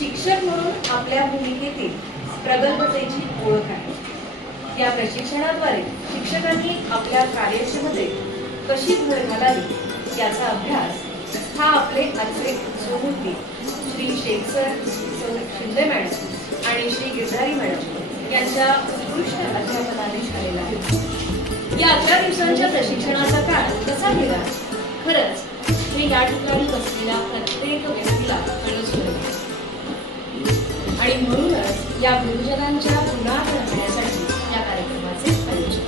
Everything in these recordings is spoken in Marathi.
शिक्षक म्हणून आपल्या भूमिकेतील प्रगल्भतेची ओळख आहे। या प्रशिक्षणाद्वारे शिक्षकांनी आपल्या कार्यक्षमतेत कशी भर घालावी याचा अभ्यास हा आपले आजचे उत्सवमूर्ती श्री शेख सर, शिंदे मॅडम आणि श्री गिरधारी मॅडम यांच्या उत्कृष्ट अध्यापनाने झालेला आहे। या 11 दिवसांच्या प्रशिक्षणाचा काळ कसा गेला खरंच हे या ठिकाणी बसलेल्या प्रत्येक व्यक्तीला कळून आणि म्हणूनच या गुरुजनांच्या ऋणात राहण्यासाठी या कार्यक्रमाचे आयोजन।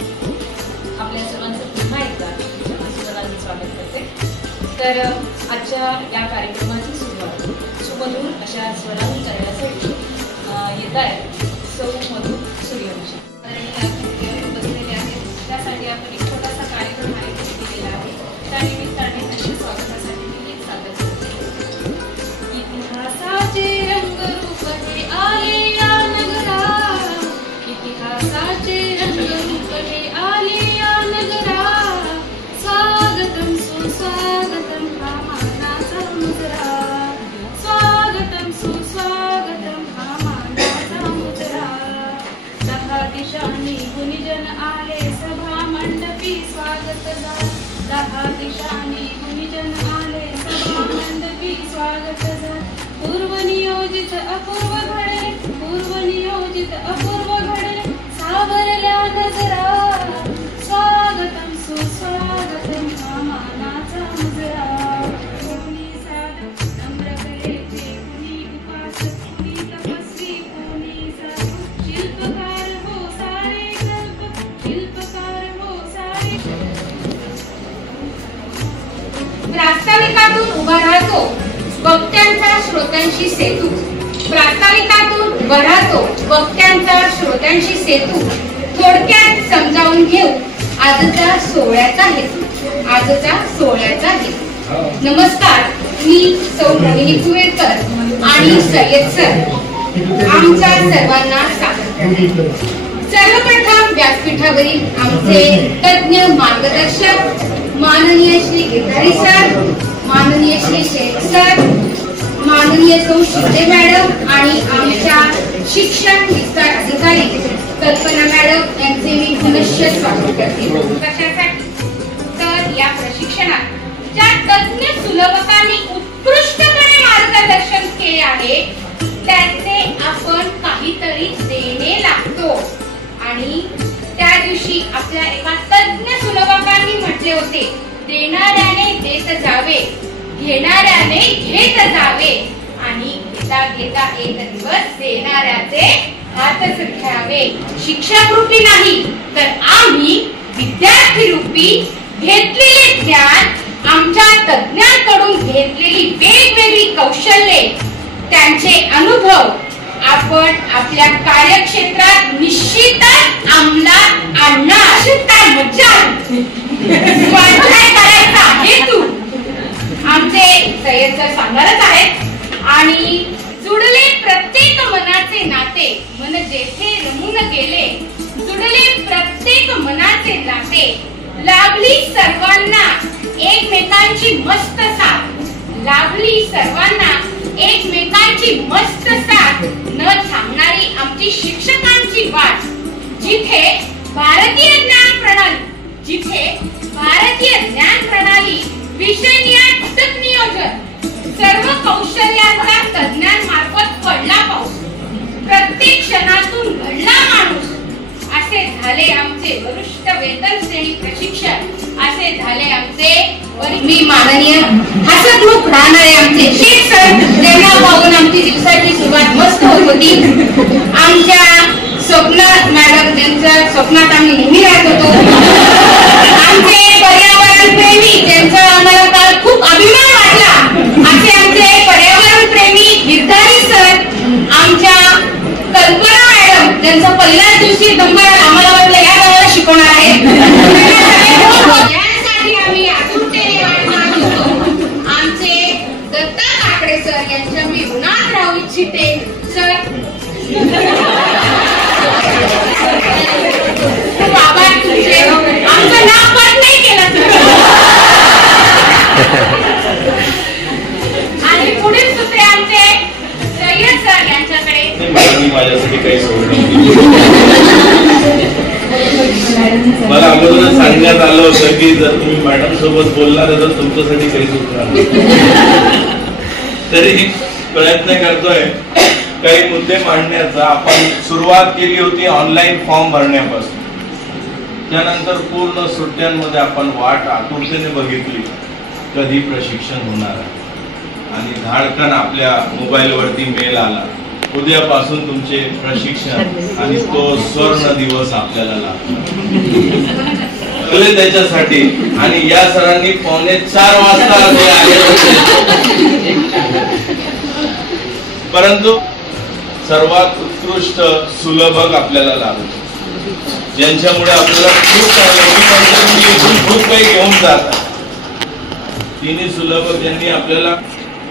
आपल्या सर्वांचं पुन्हा एकदा मी स्वागत करते। तर आजच्या या कार्यक्रमाची सुरुवात सुमधुर अशा स्वरांनी करण्यासाठी येत आहे सौ मधुर सूर्यवंशी बसलेले आहेत। त्यासाठी आपण एक छोटासा कार्यक्रम आयोजित केलेला आहे। त्यानिमित्ताने त्यांच्या स्वागतासाठी मी एक सादर करते। इतिहासाचे रंगरूप हे आले या नगरा, इतिहासाचे रंगरूप हे आले या नगरा, स्वागतम सुस्वागतम हा मानाचा मुजरा, स्वागतम सुस्वागतम हा मानाचा मुजरा, 10 दिशांनी गुणीजन आले सभा मंडपी स्वागत जा, 10 दिशांनी गुणीजन आले सभा मंडपी स्वागत जा, पूर्व नियोजित अपूर्व घडे, पूर्व नियोजित अपूर्व घडे, सावरल्या नजरा, स्वागतम सुस्वागतम हा मानाचा मुजरा, कोणी साधक नम्र कलेचे, कोणी उपासक, कोणी तपस्वी, कोणी साधू, शिल्पकार हो सारे कल्प, शिल्पकार हो सारे। प्रास्ताविकातून उभा राहतो वक्त्यांचा श्रोत्यांशी सेतू, प्रास्ताविकातून उभा राहतो वक्त्यांचा श्रोत्यांशी सेतू, थोडक्यात समजावून घेऊ आजचा सोहळ्याचा हेतू, आजचा सोहळ्याचा हेतू। नमस्कार, मी सौ मोहिनी कुवेकर आणि सय्यद सर आमच्या सर्वांना स्वागत करते। सर्वप्रथम व्यासपीठावरील आमचे तज्ञ मार्गदर्शक माननीय श्री गिरधारी सर, माननीय श्री शेख सर, माननीय सौ शिंदे मॅडम आणि आमच्या शिक्षण विस्तार अधिकारी कल्पना मॅडम यांचे मी पुनश्च स्वागत करते। कशासाठी तर या प्रशिक्षणात ज्या तज्ञ सुलभकांनी उत्कृष्टपणे मार्गदर्शन केले आहे त्याचे आपण काहीतरी देणे लागतो। आणि त्या दिवशी आपल्या एका तज्ञ सुलभकांनी म्हटले होते, देणाऱ्याने देत जावे, घेणाऱ्याने घेत जावे आणि घेता घेता एक दिवस देणाऱ्याचे हातच घ्यावे। शिक्षक रूपी नाही तर आम्ही विद्यार्थी रूपी घेतलेले ज्ञान, आमच्या तज्ञांकडून घेतलेली वेगवेगळी कौशल्ये, त्यांचे अनुभव आपण आपल्या कार्यक्षेत्रात निश्चितच अंमलात आणणार। काय मज्जा काय करायचा हेतू आमचे सय्यद सर सांगणारच आहेत। आणि जुडले प्रत्येक मनाचे नाते, मन जेथे रमून गेले, जुडले प्रत्येक मनाचे नाते, लाभली सर्वांना एकमेकांची मस्त साथ, लाभली सर्वांना एकमेकांची मस्त साथ, न थांबणारी आमची शिक्षकांची वाट, जिथे भारतीय ज्ञान प्रणाली, जिथे भारतीय ज्ञान प्रणाली विषयनिहाय अचूक नियोजन, सर्व कौशल्यांचा तज्ञांमार्फत पडला पाऊस, प्रत्येक क्षणातून घडला माणूस, असे झाले आमचे वरिष्ठ वेतन श्रेणी प्रशिक्षण, असे झाले आमचे मी माननीय हसतमुख राहणारे आमचे शेख सर, त्यांना पाहून आमची दिवसाची सुरुवात मस्त होत होती। आमच्या स्वप्ना मॅडम, त्यांच्या स्वप्नात आम्ही नेहमी राहत होतो। आमचे पर्यावरण प्रेमी, त्यांचा आम्हाला काल खूप अभिमान वाटला, असे आमचे पर्यावरण प्रेमी गिरधारी सर, आमच्या कल्पना मॅडम, त्यांचा पहिल्याच दिवशी नंबर आम्हाला वाटलं या गावाला शिकवणार आहे। यासाठी आम्ही आतुरतेने वाट पाहत होतो। आमचे दत्ता काकडे सर, यांच्या मी ऋणात राहू इच्छिते सर। बाबा तुमचे आमचं नाव पण नाही केलं आणि पुढील सूत्रे आमचे सय्यद मला अगोदर सांगण्यात आलं होतं की जर तुम्ही मॅडम सोबत बोलणार तर तुमच्यासाठी काही सुचणार तरी प्रयत्न करतोय काही मुद्दे मांडण्याचा. आपण सुरुवात केली होती ऑनलाईन फॉर्म भरण्यापासून, त्यानंतर पूर्ण सुट्ट्यांमध्ये आपण वाट आतुरतेने बघितली कधी प्रशिक्षण होणार आहे, आणि धाडकन आपल्या मोबाईलवरती मेल आला उद्यापासून तुमचे प्रशिक्षण, आणि तो स्वर्ण दिवस आपल्याला लागतो त्याच्यासाठी. आणि या सरांनी 3:45 वाजता परंतु सर्वात उत्कृष्ट सुलभक आपल्याला लागतो, ज्यांच्यामुळे आपल्याला खूप काही घेऊन जातात. तिन्ही सुलभक ज्यांनी आपल्याला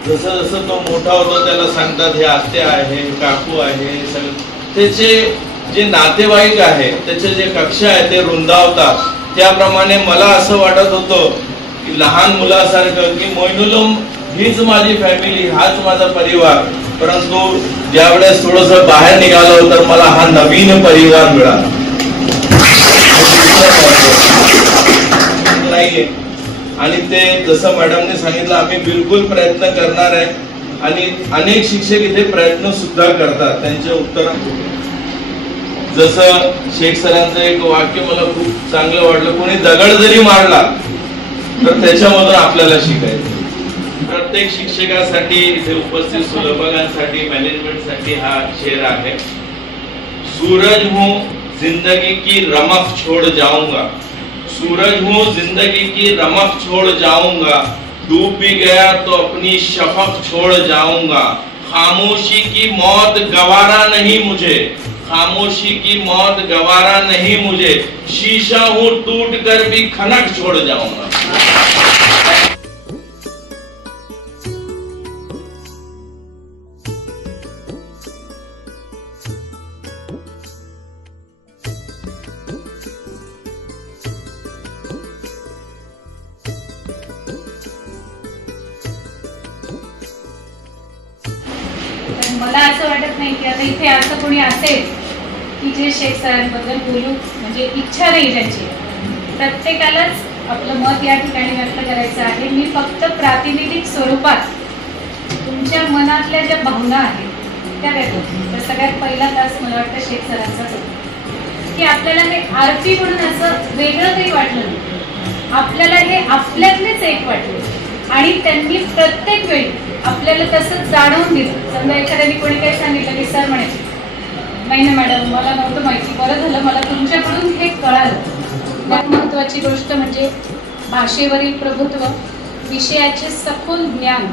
जसं जसं तो मोठा होतो त्याला सांगतात हे आत्या आहे, काकू आहे, सगळं त्याचे जे नातेवाईक आहे त्याचे जे कक्षा आहे ते रुंदावतात. त्याप्रमाणे मला असं वाटत होतं की लहान मुलासारखं की मोइनुलम हीच माझी फॅमिली, हाच माझा परिवार. परंतु ज्यावेळेस थोडस बाहेर निघालो तर मला हा नवीन परिवार मिळाला नाहीये. आणि ते जसं मॅडमने सांगितलं आम्ही बिलकुल प्रयत्न करणार आहे, आणि अनेक शिक्षक इथे प्रयत्न सुद्धा करतात त्यांच्या उत्तर. जसं शेख सरांचं एक वाक्य मला खूप चांगलं वाटलं, कोणी दगड जरी मारला तर त्याच्यामधून आपल्याला शिकायचं. प्रत्येक शिक्षकासाठी इथे उपस्थित सुलभकांसाठी मॅनेजमेंटसाठी हा शेर आहे. सूरज हूं जिंदगी की रमक छोड़ जाऊंगा, सूरज हूं जिंदगी की रमक छोड़ जाऊंगा, डूब भी गया तो अपनी शफक छोड़ जाऊंगा, खामोशी की मौत गवारा नहीं मुझे, खामोशी की मौत गवारा नहीं मुझे, शीशा हूं टूट कर भी खनक छोड़ जाऊंगा. मला असं वाटत नाही की आता इथे असं कोणी असेल की जे शेख सरांबद्दल बोलू म्हणजे इच्छा नाही ज्यांची. प्रत्येकालाच आपलं मत या ठिकाणी व्यक्त करायचं आहे. मी फक्त प्रातिनिधिक स्वरूपात तुमच्या मनातल्या ज्या भावना आहेत त्या व्यक्त करते. तर सगळ्यात पहिला तास मला वाटतं शेख सरांचाच होता की आपल्याला हे आरती म्हणून असं वेगळं काही वाटलं नाही, आपल्याला हे आपल्यातलेच एक वाटलं. आणि त्यांनी प्रत्येक वेळी आपल्याला तसं जाणवून दिलं. समजा एखाद्याने कोणी काही सांगितलं की सर म्हणे नाही ना मॅडम मला नव्हतं माहिती, बरं झालं मला तुमच्याकडून हे कळालं. त्यात महत्त्वाची गोष्ट म्हणजे भाषेवरील प्रभुत्व, विषयाचे सखोल ज्ञान,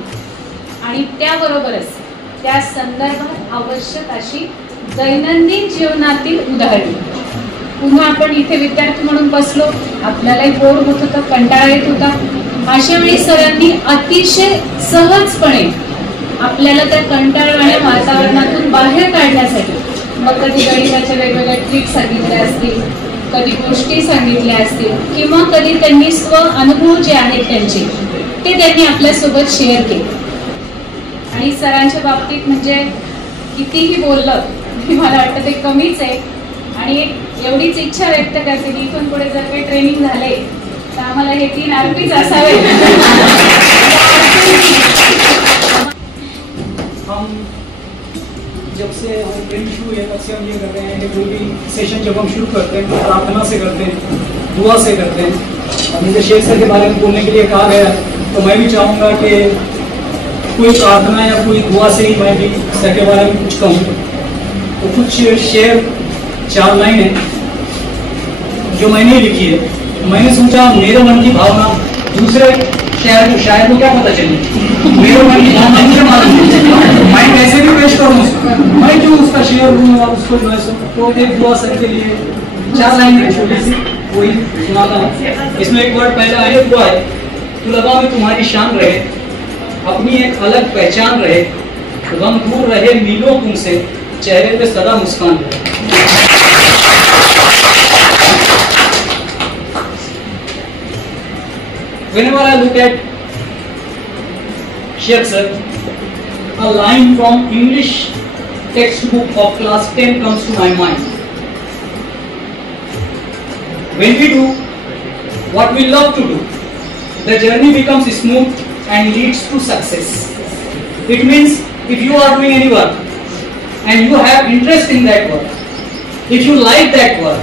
आणि त्याबरोबरच त्या संदर्भात आवश्यक अशी दैनंदिन जीवनातील उदाहरणे. पुन्हा आपण इथे विद्यार्थी म्हणून बसलो, आपल्यालाही बोर होत होतं, कंटाळा येत होता. अशा वेळी सरांनी अतिशय सहजपणे आपल्याला त्या कंटाळवाण्या वातावरणातून बाहेर काढण्यासाठी मग कधी गणिताच्या वेगवेगळ्या ट्रिक्स सांगितल्या असतील, कधी गोष्टी सांगितल्या असतील, किंवा कधी त्यांनी स्व अनुभव जे आहेत त्यांचे ते त्यांनी आपल्यासोबत शेअर केले. आणि सरांच्या बाबतीत म्हणजे कितीही बोललं मला वाटतं ते कमीच आहे. आणि एवढीच इच्छा व्यक्त करते की इथून पुढे जर काही ट्रेनिंग झाले तर आम्हाला हे 3 आरपीच असावे. हम जब से हमारी ट्रेनिंग शुरू हुई है तब से हम ये कर रहे हैं कि कोई भी सेशन जब हम शुरू करते हैं तो प्रार्थना से करते हैं, दुआ से करते हैं. और मुझे शेख सर के बारे में बोलने के लिए कहा गया तो मैं भी चाहूँगा कि कोई प्रार्थना या कोई दुआ से ही मैं भी सर के बारे में कुछ कहूँ. तो कुछ शेर 4 लाइन है जो मैंने लिखी है. मैंने सोचा मेरे मन की भावना दूसरे शायर को क्या पता चली, मेरे मन की भावना मुझे मालूम, मैं कैसे भी पेश करूँ उसको, मैं जो उसका शेयर हूँ और उसको जो है तो एक दुआ सर के लिए 4 लाइन है छोटी सी, वही सुनाता हूँ. इसमें एक वर्ड पहला है दुआ है. तो लगा में तुम्हारी शान रहे, अपनी एक अलग पहचान रहे, गम दूर रहे मीलों तुमसे, चेहरे पे सदा मुस्कान रहे. Whenever I look at Sheikh sir, a line from English textbook of class 10 comes to my mind. when we do what we love to do, the journey becomes smooth and leads to success. It means if you are doing any work and you have interest in that work, if you like that work,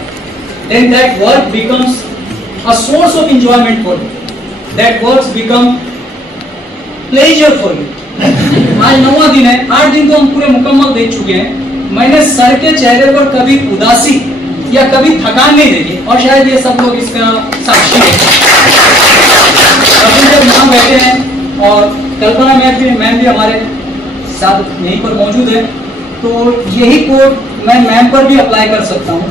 then that work becomes a source of enjoyment for you. That works become pleasure for you. आज 9वां दिन है, 8 दिन तो हम पूरे मुकम्मल देख चुके हैं। मैंने सर के चेहरे पर कभी उदासी या कभी थकान नहीं देखी, और शायद ये सब लोग इसका साक्षी हैं। अभी जब यहाँ बैठे हैं और कल्पना मैम भी हमारे साथ यहीं पर मौजूद है, तो यही कोड मैं मैम पर भी अप्लाई कर सकता हूँ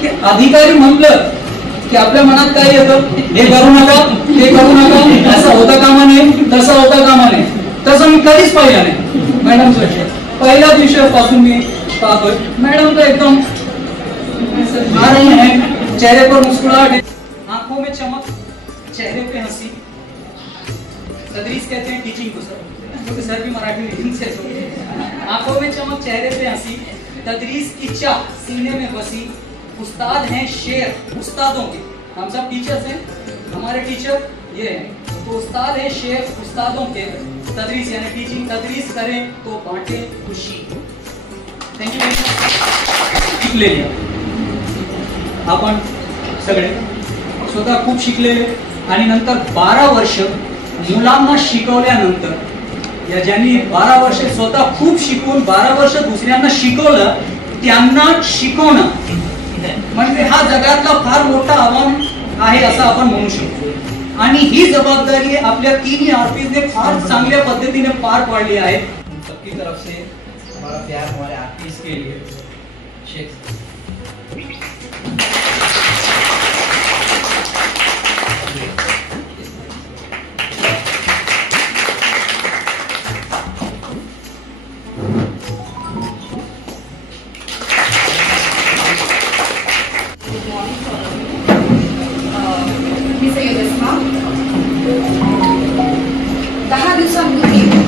की अधिकारी म्हटलं की आपल्या मनात काय येतं, हे करू नका, ते करू नका, असं होता कामा नये, तसं होता कामा नये, तसं मी कधीच पाहिलं नाही। मॅडम पहिल्या दिवसापासून मी पाहतोय मैडम तो एकदम आ रही है, चेहरे पर मुस्कुराहट है, आंखों में चमक, चेहरे पे हंसी। तदरीस कहते हैं टीचिंग को सर, क्योंकि सर भी मराठी मीडियम से हैं। आंखों में चमक, चेहरे पे हंसी, तदरीस की चाह सीने में बसी, उस्ताद हैं शेर उस्तादों के। हम सब टीचर्स हैं, हमारे टीचर ये हैं, तो उस्ताद है शेर उस्तादों के। तदरीस यानी टीचिंग, तदरीस करें तो बांटे खुशी। थैंक यू शिकले आपण सगळे स्वतः खूप शिकलेले आणि नंतर 12 वर्ष मुलांना शिकवल्यानंतर या ज्यांनी 12 वर्ष स्वतः खूप शिकून 12 वर्ष दुसऱ्यांना शिकवलं, त्यांना शिकवणं म्हणजे हा जगातला फार मोठा आव्हान आहे असं आपण म्हणू शकतो। आणि ही जबाबदारी आपल्या तीन आरपीज ने फार चांगल्या पद्धतीने पार पाडली आहे। सबकी तरफ से हमारा प्यार हमारे आरपीज के लिए। शेख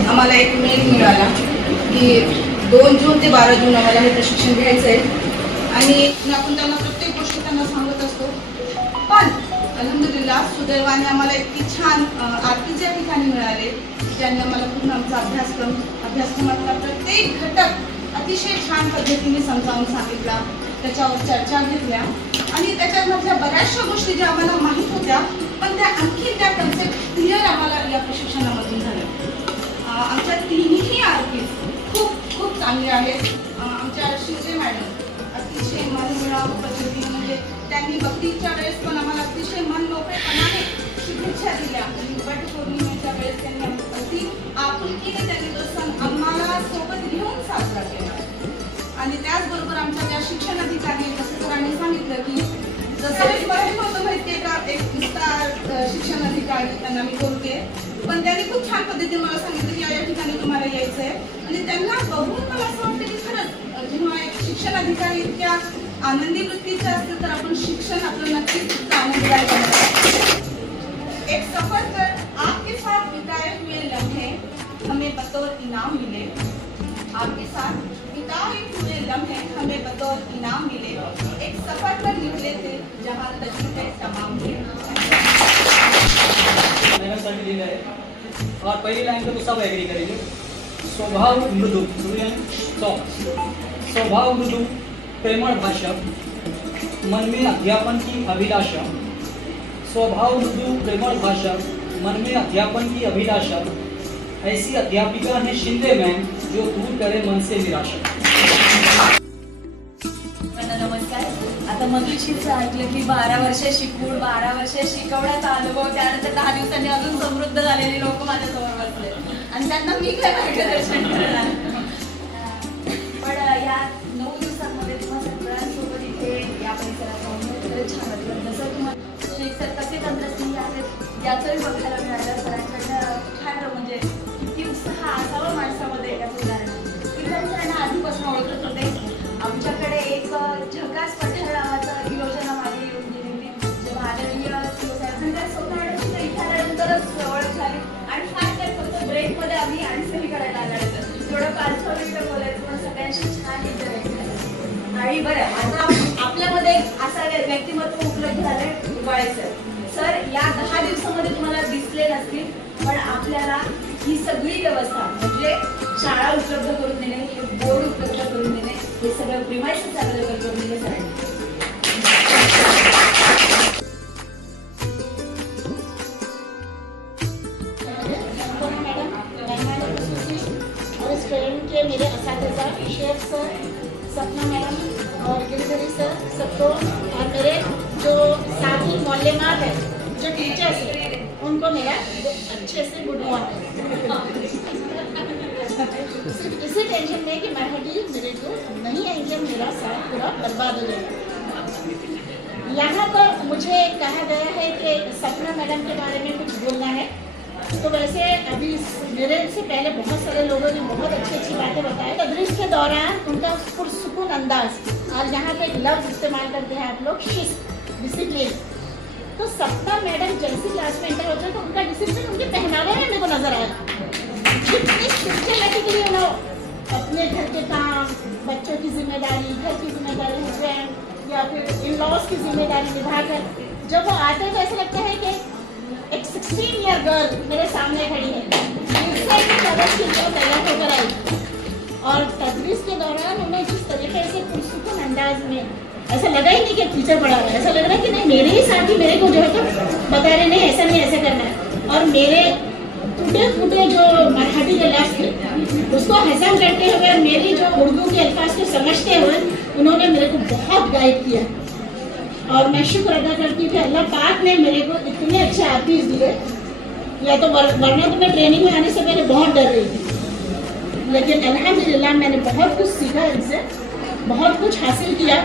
आम्हाला एक मेल मिळाला की 2 जून ते 12 जून आम्हाला हे प्रशिक्षण घ्यायचं आहे आणि आपण त्यांना प्रत्येक गोष्ट त्यांना सांगत असतो। पण अल्हम्दुलिल्लाह सुदैवाने आम्हाला इतकी छान आरपीज या ठिकाणी मिळाले, ज्यांनी आम्हाला पूर्ण आमचा अभ्यासक्रमातला प्रत्येक घटक अतिशय छान पद्धतीने समजावून सांगितला, त्याच्यावर चर्चा घेतल्या आणि त्याच्यामधल्या बऱ्याचशा गोष्टी ज्या आम्हाला माहीत होत्या पण त्या आणखी त्या कन्सेप्ट क्लिअर आम्हाला या प्रशिक्षणामधून झाल्या। आमच्या तिन्ही आरपी खूप चांगले आहेत। आमच्या शिंदे मॅडम अतिशय मनमिळावू पद्धतीने म्हणजे त्यांनी बकरीच्या वेळेस पण आम्हाला अतिशय मनमोकळेपणाने शुभेच्छा दिल्या आणि वटपौर्णिमेच्या वेळेस त्यांनी अगदी आपुलकीने त्यांनी तो सण आम्हाला सोबत घेऊन साजरा केला। आणि त्याचबरोबर आमच्या ज्या शिक्षण अधिकारी जसं सरांनी सांगितलं की जसं मराठी होतं माहिती आहे का, एक विस्तार शिक्षण अधिकारी त्यांना मी बोलते, पण त्यांनी खूप छान पद्धतीने मला सांगितलं की या ठिकाणी तुम्हाला यायचं आहे आणि त्यांना बघून मला असं वाटतं की खरंच जेव्हा एक शिक्षण अधिकारी इतक्या आनंदी वृत्तीचे असतील तर आपण शिक्षण आपलं नक्कीच आनंददायक आहे। एक सफर कर आपके साथ बिताए हुए लम्हे हमें बतौर इनाम मिले, आपके साथ बिताए हुए लम्हे हमें बतौर इनाम मिले, एक सफर पर निकले थे जहाँ तकलीफें तमाम थे। और पहली लाइन पे तो सब एग्री करेंगे। स्वभाव मृदु, स्वभाव मृदु, प्रेमळ भाषा, मन में अध्यापन की अभिलाषा। स्वभाव मृदु, प्रेमळ भाषा, मन में अध्यापन की अभिलाषा, ऐसी अध्यापिका है शिंदे मैम जो दूर करे मन से निराशा। नमस्कार। आता मधुशीच ऐकलं की 12 वर्ष शिकून 12 वर्ष शिकवण्याचा अनुभव, त्यानंतर 10 दिवसांनी अजून समृद्ध झालेले लोक माझ्यासमोर बसले आणि त्यांना मी काय मार्गदर्शन करणार। पण या 9 दिवसांमध्ये तुम्हा सगळ्यांसोबत इथे या परिसरात राहून छान वाटलं। जसं तुम्हाला शेख सर कसे तंत्रज्ञ आहेत याचंही बघायला मिळालं सरांकडनं। फार म्हणजे किती उत्साह असावा माणसामध्ये याचं उदाहरण सरांना आधीपासून ओळखत होते। आमच्याकडे एक झकास पठार नावाचं योजना मागे येऊन गेलेली, जेव्हा आदरणीय स्वतःशी इथे आल्यानंतरच ओळख झाली आणि फार काय फक्त ब्रेकमध्ये आम्ही आन्सरही करायला आल्यानंतर थोडं 5-6 मिनिटं बोलायचं पण सगळ्यांशी छान इंटरॅक्ट झालं। आणि बरं आता आपल्यामध्ये असा व्यक्तिमत्व उपलब्ध झालं नसले नसतील, पण आपल्याला ही सगळी व्यवस्था म्हणजे शाळा उपलब्ध करून देणे, बोर्ड उपलब्ध करून देणे, हे सगळं प्रिमाइसेस अवेलेबल करून दिले सरांनी. और इस ट्रेनिंग के मेरे असातिज़ा शेख सर, सपना मैडम और गिरधरी सर सबको, और मेरे जो साथी मोहल्लेमात हैं, जो टीचर्स हैं, उनको मेरा अच्छे से गुड मॉर्निंग. सिर्फ इसी टेंशन में कि मराठी मेरे को नहीं आएंगे, मेरा साल पूरा बर्बाद हो जाएगा. यहाँ पर मुझे कहा गया है कि सपना मैडम के बारे में कुछ बोलना है. तो वैसे अभी मेरे से पहले बहुत सारे लोगों ने बहुत अच्छी बातें बताई. तदरीस के दौरान उनका पुरसुकून अंदाज, और यहाँ पे एक लफ्ज इस्तेमाल करते हैं आप लोग, शिस्त, डिसिप्लिन. तो सपना मैडम जैसी क्लास में एंटर होते हैं तो उनका डिसिप्लिन उनके पहनावे में मेरे को नजर आया. कितनी सिस्टमेटिकली उन्होंने अपने घर के काम, बच्चों की जिम्मेदारी, घर की जिम्मेदारी, हस्बैंड या फिर इन लॉज की जिम्मेदारी निभाकर जब वो आते हैं तो ऐसा लगता है कि एक 16 ईयर गर्ल मेरे सामने खड़ी है, तैयार होकर आई. और तदरीस के दौरान उन्हें जिस तरीके से पुरसुकून अंदाज में, ऐसा लगा ही नहीं कि टीचर पढ़ा हुआ है, ऐसा लग रहा है कि नहीं मेरे ही साथी मेरे को जो है तो बता रहे नहीं ऐसा नहीं ऐसा करना है. और मेरे टूटे फूटे जो मराठी के लफ्ज़ थे उसको हसन करते हुए, मेरी जो उर्दू के अल्फाज को समझते हुए उन्होंने मेरे को बहुत गाइड किया. और मैं शुक्र अदा करती हूँ कि अल्लाह पाक ने मेरे को इतने अच्छे हाफिज दिए. या तो वरना तो मैं ट्रेनिंग में आने से पहले बहुत डर रही थी, लेकिन अल्हम्दुलिल्लाह मैंने बहुत कुछ सीखा इनसे, बहुत कुछ हासिल किया.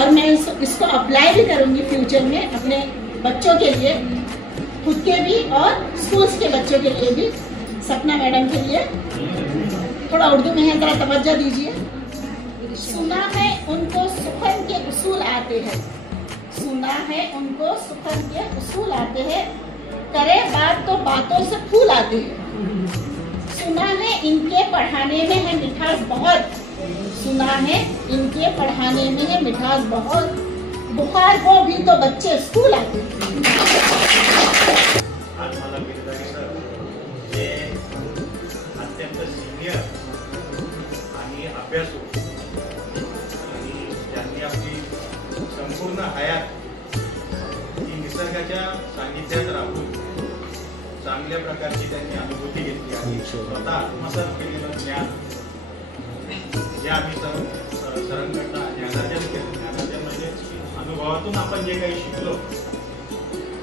और मैं इसको अप्लाई भी करूँगी फ्यूचर में अपने बच्चों के लिए, खुद के भी और स्कूल्स के बच्चों के लिए भी. सपना मैडम के लिए थोड़ा उर्दू में है, जरा तवज्जो दीजिए. सुना है उनको सुखन के उसूल आते हैं, सुना है उनको सुखन के उसूल आते हैं, करे बात तो बातों से फूल आते हैं. सुना है इनके पढ़ाने में है मिठास बहुत, सुना है इनके पढ़ाने में है मिठास बहुत, बुखार हो भी तो बच्चे स्कूल आते हैं. आज मला गिरधारी सर हे अत्यंत सिनियर आणि अभ्यासू, आणि त्यांनी आपली संपूर्ण हयात ही निसर्गाच्या सानिध्यात राहून चांगल्या प्रकारची त्यांनी अनुभूती घेतली आणि स्वतः आत्मसात केलेलं ज्ञान जे आम्ही सरांकडनं ज्ञानार्जन केलं. ज्ञानार्जन म्हणजे अनुभवातून आपण जे काही शिकलो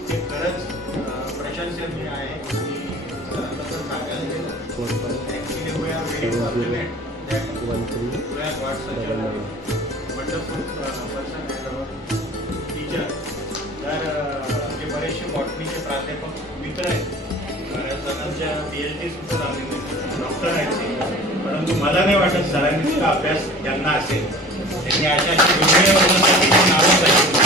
ते खरंच प्रशंसनीय आहे. आणि तसं सांगायला गेलं actually we are very fortunate that we are got such a wonderful person as our teacher. तर जे बरेचसे बॉटनीचे प्राध्यापक मित्र आहेत, बऱ्याच जणांच्या PhD सुद्धा झालेले डॉक्टर आहेत, परंतु मला नाही वाटत सरांनी इतका अभ्यास ज्यांना असेल त्यांनी अशा वेगवेगळ्या वर्गासाठी नावं सांगितलं.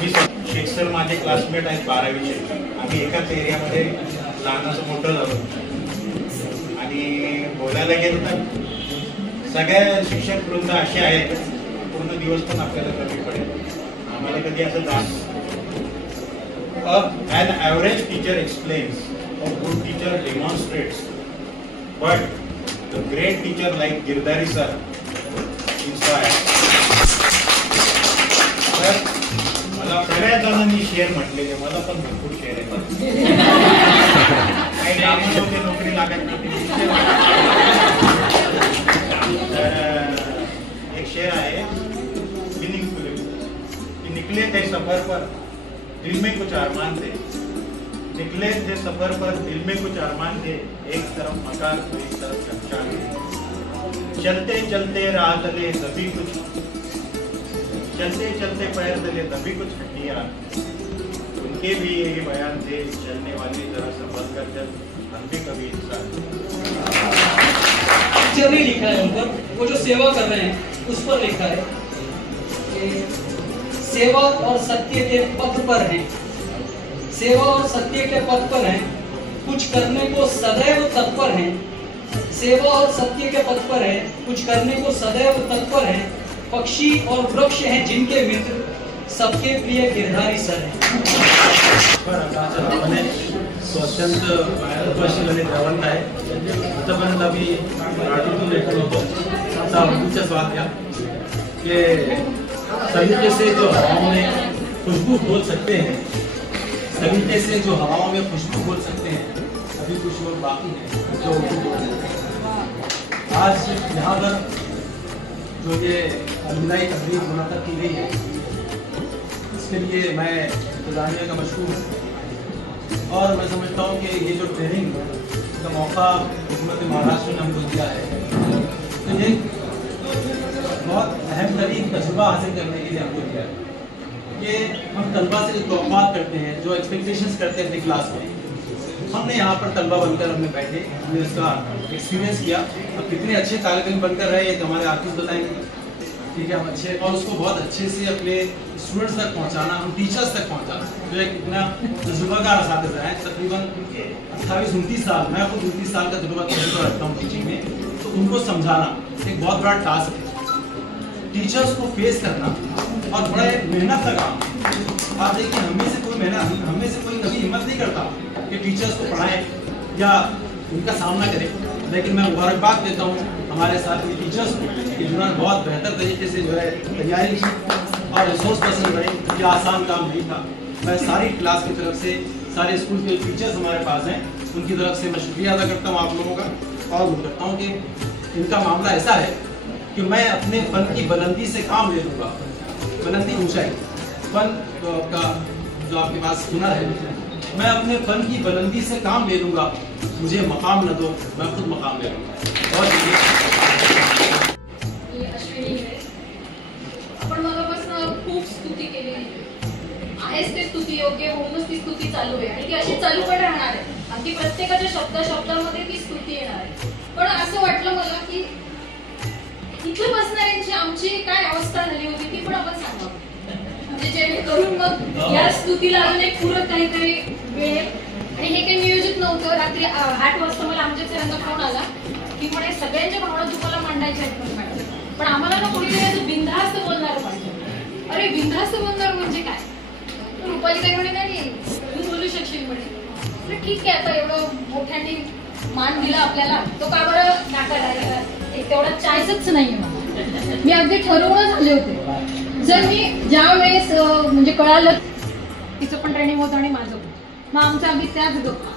मी शेख सर माझे क्लासमेट आहेत 12वीचे, आम्ही एकाच एरियामध्ये लहानाचं मोठं झालो. आणि बोलायला गेलं तर सगळ्या शिक्षक वृंद असे आहेत पूर्ण दिवस पण आपल्याला कमी पडेल. आम्हाला कधी असं त्रास. An average teacher explains, a good teacher demonstrates, but the great teacher like Girdhari sir inspires. तर मला सगळ्या जणांनी शेअर म्हटलेले, मला पण भरपूर शेअर आहेत. काही कामं नव्हते, नोकरी लागत नव्हती. तर एक शेअर आहे मीनिंगफुल कि निकले थे सफर पर दिल में कुछ अरमान थे, निकले थे सफर पर दिल में कुछ अरमान थे, एक तरफ मकान तो एक तरफ शमशान थे. चलते चलते राह तले तभी कुछ, चलते चलते पैर तले तभी कुछ हड्डियां, उनके भी यही बयान थे, चलने वाले जरा संभल कर चल, हम भी कभी इंसान. नहीं लिखा है उन पर, वो जो सेवा कर रहे हैं उस पर लिखा है कि सेवा और सत्य के पथ पर हैं, सेवा और सत्य के पथ पर हैं, कुछ करने को सदैव तत्पर हैं, सेवा और सत्य के पथ पर है, कुछ करने को सदैव तत्पर है, पक्षी और वृक्ष हैं जिनके मित्र, सबके प्रिय गिरधारी सर हैं. अत्यंत उपस्थित आणि जवंत आहे. आतापर्यंत आम्ही मराठीतून लेखन होतो. आता उर्दूचा स्वाद घ्या कि सलीके से जो हवाओं में खुशबू बोल सकते हैं, सलीके से जो हवाओं में खुशबू बोल सकते हैं, अभी कुछ लोग बाकी हैं जो उर्दू बोल सकते हैं. आज यहाँ पर जो ये अलविदाई तकरीब मुनक़्क़द की गई है, इसके लिए मैं इंतज़ामिया का मशकूर हूँ. और मैं समझता हूँ कि ये जो ट्रेनिंग का मौका हुकूमत महाराष्ट्र ने हमको दिया है, तो ये बहुत अहम तरीन तजुर्बा हासिल करने के लिए हमको दिया है. ये हम तलबा से जो तौक़ात करते हैं, जो एक्सपेक्टेशंस करते हैं अपनी क्लास में, हमने यहाँ पर तलबा बनकर हमने बैठे, हमने उसका एक्सपीरियंस किया. अब कितने अच्छे तालिब इल्म बनकर रहे ये तो हमारे आर्टिस्ट बताएंगे. ठीक है, हम अच्छे और उसको बहुत अच्छे से अपने स्टूडेंट्स तक पहुँचाना, हम टीचर्स तक पहुँचाना. जो एक इतना तजुर्बाकार असातिज़ा हैं, तकरीबन 28-29 साल, मैं खुद 29 साल का तजुर्बा रखता हूँ टीचिंग में, तो उनको समझाना एक बहुत बड़ा टास्क है. टीचर्स को फेस करना और बड़ा एक मेहनत का काम. आप देखिए, हमें से कोई कभी हिम्मत नहीं करता कि टीचर्स को पढ़ाएं या उनका सामना करें. लेकिन मैं मुबारकबाद देता हूँ हमारे साथ के टीचर्स को कि जिन्होंने बहुत बेहतर तरीके से जो है तैयारी की और रिसोर्स पर्सन बने. ये आसान काम नहीं था. मैं सारी क्लास की तरफ से, सारे स्कूल के टीचर्स हमारे पास हैं, उनकी तरफ से मैं शुक्रिया अदा करता हूँ आप लोगों का. और मैं करता हूँ कि इनका मामला ऐसा है कि मैं अपने फन की बुलंदी से काम ले लूँगा. बुलंदी ऊंचाई फन का जो आपके पास हुनर है, मैं अपने फन की बुलंदी से काम ले लूँगा. मुझे मकाम न दो, मैं खुद मकाम ले लूँगा. और आपण मगापासून खूप स्तुती केली आहेच. ते स्तुती योग्य होऊनच ती स्तुती चालू आहे आणि ती अशी चालू पण राहणार आहे. अगदी प्रत्येकाच्या शब्दामध्ये ती स्तुती येणार आहे. पण असं वाटलं मला की इथे बसणाऱ्यांची आमची काय अवस्था झाली होती ती पण आपण सांगावं, म्हणजे जेणेकरून मग या स्तुतीला अजून एक पूरक काहीतरी वेळ. आणि हे काही नियोजित नव्हतं. रात्री 8 वाजता मला आमच्या सरांचा फोन आला की म्हणे सगळ्यांच्या भावना तुम्हाला मांडायच्या आहेत मॅडम, पण आम्हाला ना कोणीतरी असं बिनधास्त बोलणार पाहिजे. अरे बिनधास्त बोलणार म्हणजे काय? रुपाली काय म्हणे, नाही तू बोलू शकशील म्हणे. ठीक आहे, आता एवढं मोठ्यांनी मान दिला आपल्याला, तो का बरं नाकारला? तेवढा चान्सच नाहीये मला. मी अगदी ठरवून झाले होते. जर मी ज्या वेळेस म्हणजे कळालं तिचं पण ट्रेनिंग होतं आणि माझं पण, मग आमचं अगदी त्याच गप्पा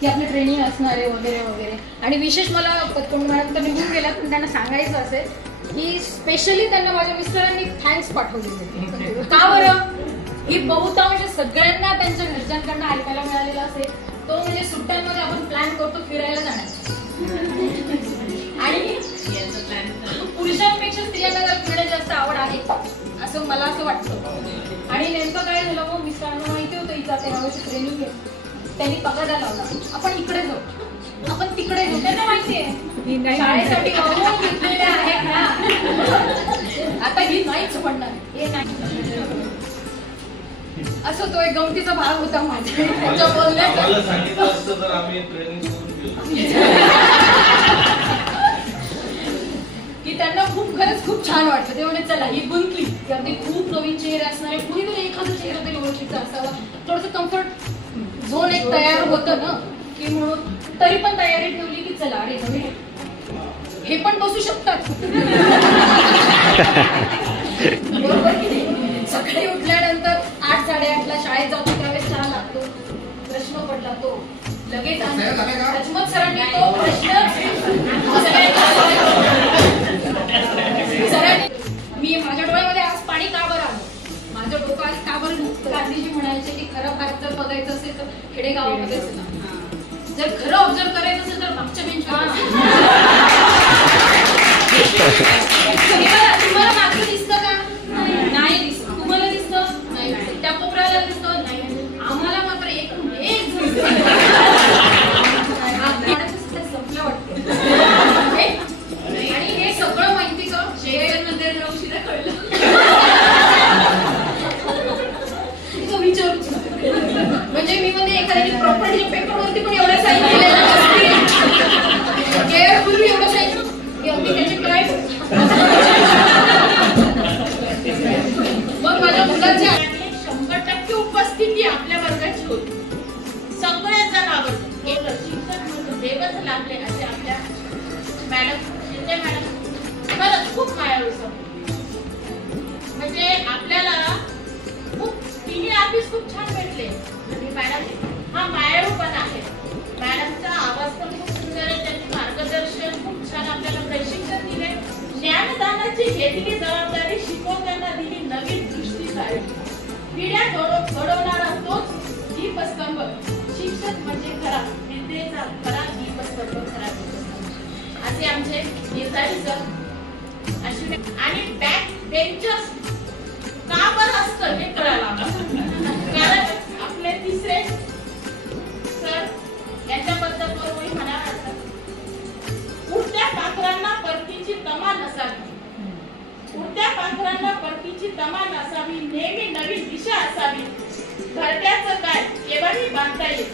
की आपलं ट्रेनिंग असणार आहे वगैरे वगैरे. आणि विशेष मला पत्कोण मॅडम तर निघून गेला, पण त्यांना सांगायचं असेल की स्पेशली त्यांना माझ्या मिस्टरांनी थँक्स पाठवले. का बरं? ही बहुतांश सगळ्यांना त्यांच्या घरच्यांकडनं ऐकायला मिळालेला असेल तो म्हणजे सुट्ट्यांमध्ये आपण प्लॅन करतो फिरायला जाण्याचा, आणि पुरुषांपेक्षा स्त्रियांना जर फिरण्याची जास्त आवड आहे असं मला असं वाटतं. आणि नेमकं काय झालं, मग मिस्टरांना माहिती होतं हिचा 13 वर्ष ट्रेनिंग आहे, त्यांनी पगार लावला आपण इकडे जाऊ, आपण तिकडे जाऊ. त्यांना माहिती आहे शाळेसाठी घेतलेले आहे ना, आता ही नाहीच पडणार, हे नाही. असं तो एक गमतीचा भाग होता माझ्या त्यांच्या बोलण्याचा. सांगितलं असतं तर आम्ही ट्रेनिंग की त्यांना खरंच खूप छान वाटलं. ते म्हणे चला ही गुंतली की अगदी खूप नवीन चेहरे असणारे, कुणीतरी एखादा चेहरा तरी ओळखीचा असावा, थोडंसं कम्फर्ट झोन एक तयार होतं ना, की म्हणून तरी पण तयारी ठेवली की चला अरे हे पण बसू शकतात. बरोबर की नाही? सकाळी उठल्यानंतर 8-8:30ला शाळेत जातो त्यावेळेस चहा लागतो. प्रश्न पडला तो लगेच लक्ष्मण सरांनी तो प्रश्न मी माझ्या डोळ्यामध्ये आज पाणी का बरं आलं, माझं डोकं आज का बरं. गांधीजी म्हणायचे की खरं भारत जर बघायचं असेल तर खेडेगावामध्येच ना, जर खरं ऑब्झर्व करायचं असेल तर मागच्या बेंच तुम्हाला मागे दिसतं का? नाही दिसत. तुम्हाला दिसतं? नाही. त्या कोपऱ्याला दिसतं? नाही. आम्हाला मात्र एक संपलं वाटतं. आणि हे सगळं माहिती का नंतर उशिरा कळलं. विचारूच म्हणजे मी मध्ये एखाद्या प्रॉपर्टी पेपरवरती पण एवढ्या साईन केलेल्या केअरफुली एवढं साईन की अगदी त्याचे क्राईम असे आमचे निर्धारी सर आणि बॅक बेंचर्स का बरं असतं हे कळायला कारण आपले तिसरे सर याच्याबद्दल मी म्हणाला उडत्या पाखरांना परतीची तमा नसावी, उडत्या पाखरांना परतीची तमा नसावी, नेहमी नवीन दिशा असावी, घरट्याचं काय केव्हाही बांधता येईल,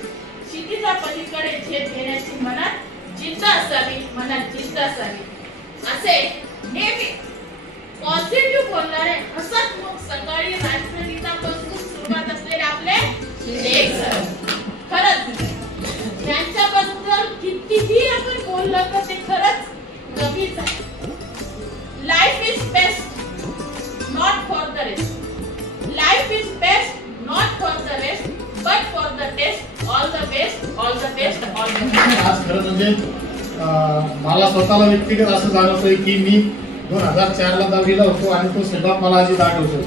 क्षितिजा पलीकडे झेप घेण्याची मनात जिद्द असावी, मनात जिद्द असावी, असे नेहमी पॉझिटिव्ह बोलणारे हसतमुख सकाळी राष्ट्रगीतापासून सुरुवात असलेले आपले लेख सर. खरंच त्यांच्याबद्दल कितीही आपण बोललं तर ते खरंच कमीच आहे. Life is best not for the rest, life is best not for the rest but for the test. All the best, all the best, all the best. आज खरं म्हणजे मला स्वतःला व्यक्तिगत असं जाणवतंय की मी 2004ला 10वीला होतो आणि तो सेटअप मला आधी आठवतो.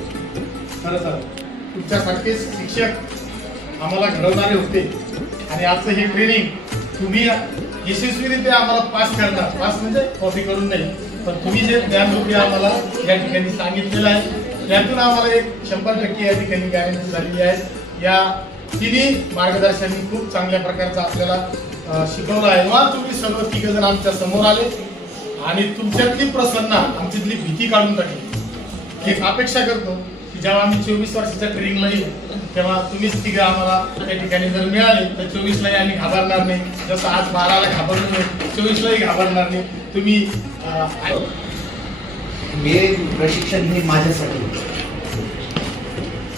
खरं तर तुमच्यासारखेच शिक्षक आम्हाला घडवणारे होते आणि आजचं हे ट्रेनिंग तुम्ही यशस्वीरित्या आम्हाला पास करता. पास म्हणजे कॉपी करून नाही, पण तुम्ही जे ज्ञानरूपी आम्हाला या ठिकाणी सांगितलेलं आहे त्यातून आम्हाला एक 100% या ठिकाणी गॅरंटी झालेली आहे. या तिन्ही मार्गदर्शनाने खूप चांगल्या प्रकारचं आपल्याला शिकवलं आहे. वा तुम्ही सर्व तिघ जण आमच्या समोर आले आणि तुमच्यातली प्रसन्नता आमच्यातली भीती काढून टाकली. एक अपेक्षा करतो की जेव्हा आम्ही 24 वर्षाच्या ट्रेनिंगला येऊ तेव्हा तुम्हीच तिघं आम्हाला त्या ठिकाणी जर मिळाले तर 24लाही आम्ही घाबरणार नाही. जसं आज 12ला घाबरलो नाही 24लाही घाबरणार नाही. तुम्ही हे प्रशिक्षण हे माझ्यासाठी,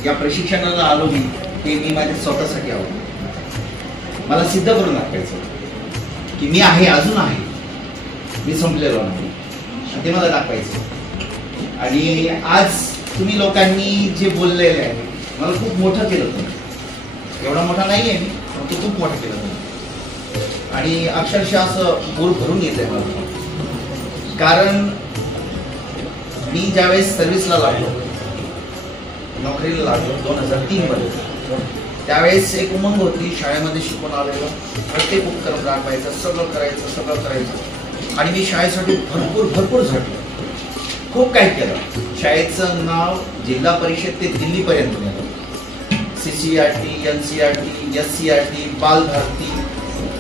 या प्रशिक्षणाला आलो मी ते मी माझ्या स्वतःसाठी आलो. मला सिद्ध करून दाखवायचं की मी आहे, अजून आहे, मी संपलेलो नाही, ते मला दाखवायचं. आणि आज तुम्ही लोकांनी जे बोललेले आहे मला खूप मोठं केलं तुम्ही. एवढा मोठा नाही आहे मी, पण खूप मोठं केलं तुम्ही. आणि अक्षरशः असं बोर भरून येत आहे मला. कारण मी ज्यावेळेस सर्व्हिसला लागलो, नोकरीला लागलो 2003 मध्ये, त्यावेळेस एक उमंग होती. शाळेमध्ये शिकून आलेलं, प्रत्येक उपक्रम राखवायचा, सगळं करायचं. आणि मी शाळेसाठी भरपूर झटलो, खूप काही केलं. शाळेचं नाव जिल्हा परिषद ते दिल्लीपर्यंत नेलं. CCRT, NCRT, SCRT, बालभारती,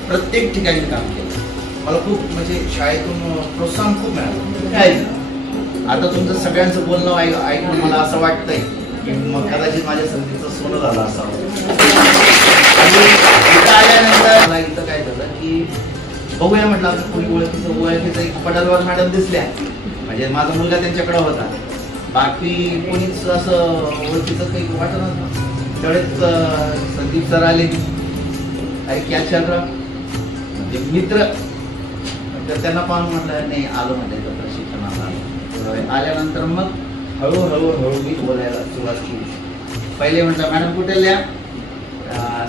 प्रत्येक ठिकाणी काम केलं. मला खूप म्हणजे शाळेतून प्रोत्साहन खूप मिळालं. काय आता तुमचं सगळ्यांचं बोलणं ऐकून मला असं वाटतंय की मग कदाचित माझ्या संधीचं सोनं झालं असावं. आणि इथं आल्यानंतर मला इथं काय झालं की बघूया म्हटलं असं कोणी ओळखीचं एक पडलवर मॅडम दिसल्या. म्हणजे माझा मुलगा त्यांच्याकडे होता, बाकी कोणीच असं ओळखीचं काही वाटत नव्हतं. तेवढेच संदीप सर आले, अरे क्या चल रहा, म्हणजे मित्र. तर त्यांना पाहून म्हटलं नाही आलो म्हणजे प्रशिक्षणाला आल्यानंतर मग हळूहळू मी बोलायला सुरुवात केली. पहिले म्हटलं मॅडम कुठे लिहा,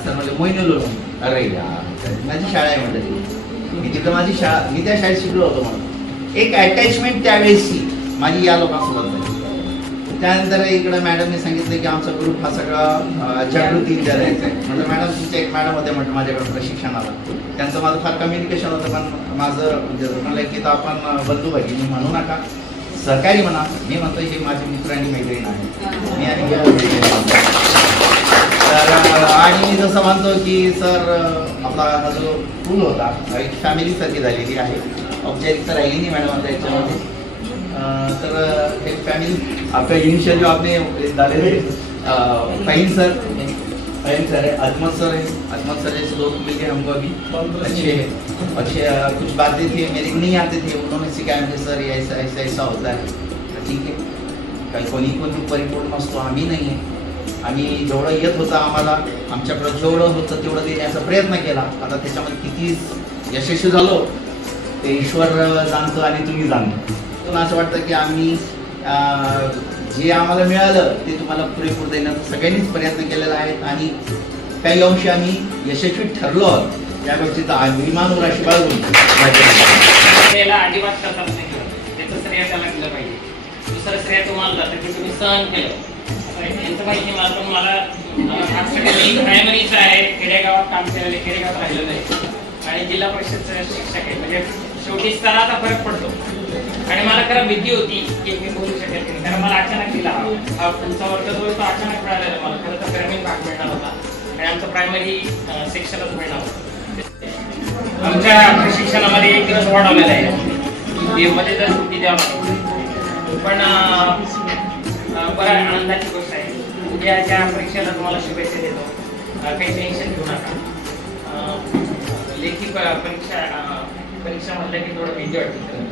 सर म्हणजे मोहिनीलो. अरे यार माझी शाळा आहे म्हटलं, मी तिथं माझी शाळा, मी त्या शाळेत शिकलो होतो. म्हणून एक अटॅचमेंट त्यावेळेसची माझी या लोकांसोबत झाली. त्यानंतर इकडं मॅडमने सांगितलं की आमचा ग्रुप हा सगळा जागृती विचारायचा आहे. म्हटलं मॅडम तुमच्या एक मॅडम होते म्हटलं माझ्याकडे प्रशिक्षणाला, त्यांचं माझं फार कम्युनिकेशन होतं, पण माझं म्हणजे म्हणलं की तर आपण बंधू भगिनी म्हणू नका, सहकारी म्हणा. मी म्हणतो हे माझे मित्र आणि मैत्रीण आहे, मी आणि तर. आणि मी जसं म्हणतो की सर आपला हा जो टूल होता एक फॅमिलीसारखी झालेली आहे. औपचारिकता राहिली नाही मॅडम आता याच्यामध्ये. तर एक फैमिली आपका इनिशियल जो आपने डाले थे फ़हीम सर है, अजमत सर है, अजमत सर जैसे लोग मिल के हमको अभी अच्छे कुछ बातें थी मेरे को नहीं आते थे, उन्होंने सिखाया मुझे सर ये ऐसा ऐसा ऐसा होता है. ठीक आहे, काही कोणी परिपूर्ण असतो आम्ही नाही आहे. आम्ही जेवढं येत होतं आम्हाला आमच्याकडं जेवढं होतं तेवढं देण्याचा प्रयत्न केला. आता त्याच्यामध्ये किती यशस्वी झालो ते ईश्वर जाणतो आणि तुम्ही जाणतो. पण असं वाटतं की आम्ही जे आम्हाला मिळालं ते तुम्हाला पुरेपूर देण्याचा सगळ्यांनीच प्रयत्न केलेला आहे आणि काही अंशी आम्ही यशस्वी ठरलो आहोत या गोष्टीचा अभिमान राशी बाळगून त्याला अजिबात कसा नाही केलं, त्याचं श्रेय त्याला दिलं पाहिजे. दुसरं श्रेय तुम्हाला जातं की तुम्ही सहन केलं. यांचं माहिती मला पण मला प्रायमरीचं आहे, खेडेगावात काम केलेलं, खेडेगावात राहिलं नाही आणि जिल्हा परिषदचं शिक्षक आहे. म्हणजे शेवटी स्तराचा फरक पडतो. आणि मला खरं भीती होती की मी बोलू शकेल नाही, कारण मला अचानक दिला हा पुढचा वर्ग जो तो अचानक मिळालेला. मला खरं तर ग्रामीण भाग मिळणार होता आणि आमचं प्रायमरी सेक्शनच मिळणार होतं. आमच्या प्रशिक्षणामध्ये 1 दिवस वाढवलेला आहे, मध्ये जर सुट्टी द्यावं लागेल. पण बरं आनंदाची गोष्ट आहे, उद्याच्या परीक्षेला तुम्हाला शुभेच्छा देतो. काही टेन्शन घेऊ नका. लेखी परीक्षा म्हटलं की थोडं भीती वाटते.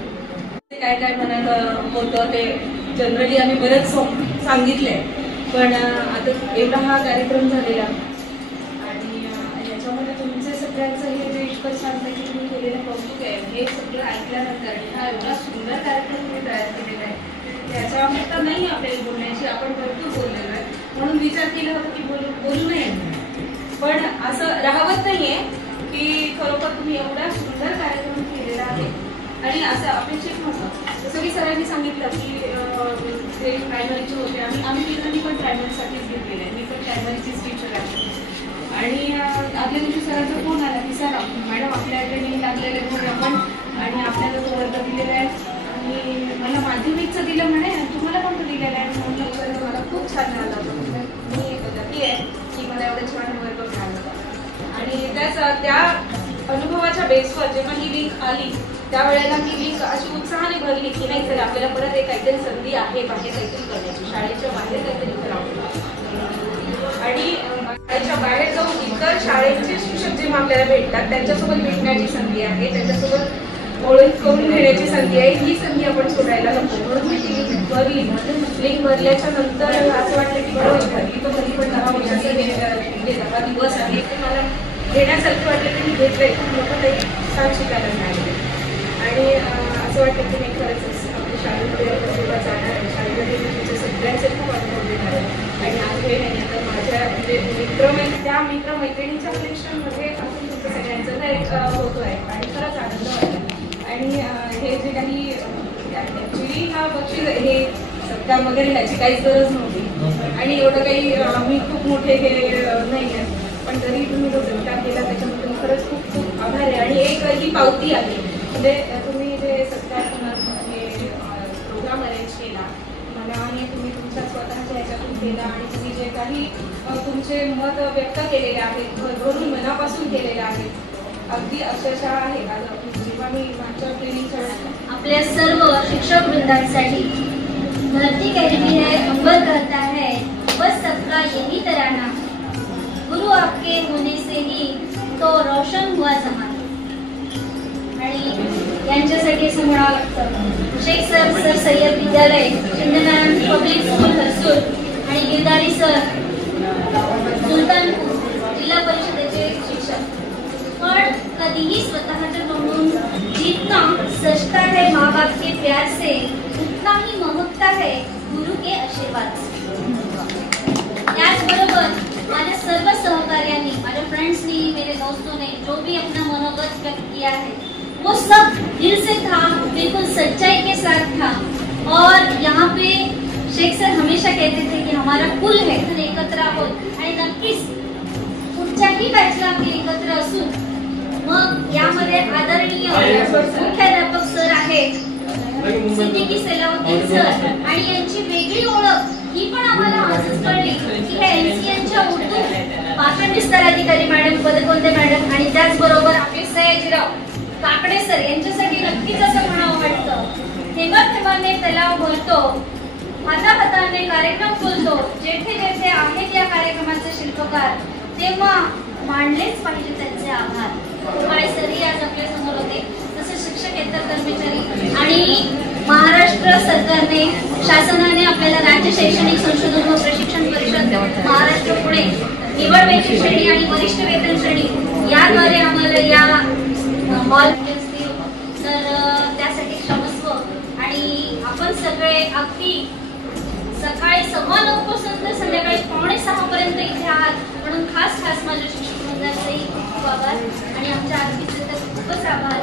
काय काय म्हणायला होतं ते जनरली आम्ही बरेच सांगितलंय, पण आता एवढा हा कार्यक्रम झालेला आणि याच्यामध्ये तुमचे सगळ्यांचं हे जे इतकं छानपैकी तुम्ही केलेलं कौतुक आहे, हे सगळं ऐकल्यानंतर हा एवढा सुंदर कार्यक्रम तुम्ही तयार केलेला आहे, त्याच्यामध्ये तर नाही आपल्याला बोलण्याची, आपण भरपूर बोललेलो आहे. म्हणून विचार केला होता की बोलू नये, पण असं राहवत नाहीये की खरोखर तुम्ही एवढा सुंदर कार्यक्रम केलेला आहे. आणि असं अपेक्षित नव्हतं, जसं की सरांनी सांगितलं की ते प्रायमरीचे होते आणि आम्ही तिघांनी पण प्रायमरीसाठीच घेतलेलं आहे. मी पण प्रायमरीचीच टीचर आहे. आणि आदल्या दिवशी सरांचा फोन आला की सर मॅडम आपल्या ट्रेनिंग लागलेलं आहे आपण आणि आपल्याला तो वर्ग दिलेला आहे आणि मला माध्यमिकचं दिलं म्हणे आणि तुम्हाला पण तो दिलेला आहे. म्हणून सर मला खूप छान मिळालं होतं. मी लकी आहे की मला एवढं छान वर्ग मिळाला होता. आणि त्या अनुभवाच्या बेसवर जेव्हा ही लिंक आली त्यावेळेला ही लिंक अशी उत्साहाने भरली की नाही तर आपल्याला परत एक काहीतरी संधी आहे बाहेर काहीतरी करण्याची, शाळेच्या बाहेर काहीतरी करावं. आणि शाळेच्या बाहेर जाऊन इतर शाळेचे शिक्षक जेव्हा आपल्याला भेटतात त्यांच्यासोबत भेटण्याची संधी आहे, त्यांच्यासोबत ओळख करून घेण्याची संधी आहे. ही संधी आपण सोडायला नको. म्हणून मी ती लिंक भरली. लिंक भरल्याच्या नंतर असं वाटलं की बरोबर भरली तर भरली, पण 10 वर्षाचे 10 दिवस आहे ते मला घेण्यासारखं वाटलं की मी घेतलंय. खूप मोठं काही छान शिकायला मिळालं आणि असं वाटतं की मी खरंच आपल्या शाळेमध्ये जाणार आहे. शाळेमध्ये मी तुमचे सगळ्यांचे खूप अनुभव घेणार आहे. आणि आज हे नाही आता माझ्या म्हणजे त्या मित्रमैत्रिणीच्या कलेक्शनमध्ये असून तुमचं सगळ्यांचं एक होतो आहे आणि खरंच आनंद वाटतो. आणि हे जे काही ॲक्च्युली हा बक्षीस हे सत्कार वगैरे ह्याची काहीच गरज नव्हती आणि एवढं काही आम्ही खूप मोठे हे नाही आहे, पण तरी तुम्ही जो सत्कार केला त्याच्याबद्दल खरंच खूप खूप आभार आहे. आणि एक ही पावती आहे म्हणजे तुम्ही जे सत्कार हे प्रोग्राम अरेंज केला मला आणि तुम्ही तुमच्या स्वतःच्या ह्याच्यातून केला आणि तुम्ही जे काही तुमचे मत व्यक्त केलेले आहेत भरभरून मनापासून केलेले आहेत अगदी अक्षरशः आहे. जेव्हा मी मागच्या ट्रेनिंगच्या आपल्या सर्व शिक्षक वृंदांसाठी धरती कहती है अंबर कहता है बस सबका यही तराना गुरु आपके होने से ही तो रोशन हुआ जमाना. आणि यांच्यासाठी असं म्हणावं लागतं शेख सर सय्यद विद्यालय शिंदेमॅन पब्लिक स्कूल हरसूल आणि गिरदारी सर सुलतानपूर जिल्हा परिषदेचे शिक्षक. पण कधीही स्वतःचं म्हणून जितना सजता है माँ बाप के प्यार से उतना ही महकता है गुरु के आशीर्वाद से. त्याचबरोबर माझ्या सर्व सहकार्यांनी माझ्या फ्रेंड्सनी मेरे दोस्तों ने जो भी अपना मनोगत व्यक्त किया है वो सब दिल से था, बिल्कुल सच्चाई के साथ था. और यहाँ पे शेख सर हमेशा कहते थे कि हमारा कुल है तर एकत्र आहोत आणि नक्कीच कुठच्याही बॅचला आपली एकत्र असून मग यामध्ये आदरणीय मुख्याध्यापक सर आहेत सिद्दीकी सलाउद्दीन सर आणि यांची वेगळी ओळख ही पण आम्हाला आजच कळली की हे एनसीएनच्या उर्दू पाचन विस्तार अधिकारी मॅडम पदकोंदे मॅडम आणि त्याचबरोबर आपले सयाजीराव काकडे सर यांच्यासाठी नक्कीच असं म्हणावं वाटतं थेंबा थेंबाने तलाव भरतो हाता हाताने कार्यक्रम फुलतो. जेथे जेथे आहेत या कार्यक्रमाचे शिल्पकार तेव्हा मांडलेच पाहिजे त्यांचे आभार. काळे सरही आज आपल्या समोर होते तसेच शिक्षकेतर कर्मचारी आणि महाराष्ट्र सरकारने शासनाने आपल्याला राज्य शैक्षणिक संशोधन व प्रशिक्षण परिषद महाराष्ट्र पुणे निवड वेतन श्रेणी आणि वरिष्ठ वेतन श्रेणी याद्वारे आम्हाला या हॉल तर त्यासाठी क्षमस्व. आणि आपण सगळे अगदी सकाळी 9:15 पासून तर संध्याकाळी 5:45 पर्यंत इथे आहात म्हणून खास माझ्या शिक्षक मंडळाचेही खूप आभार आणि आमच्या आरतीचे तर खूपच आभार.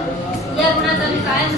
या गुणात आम्ही कायम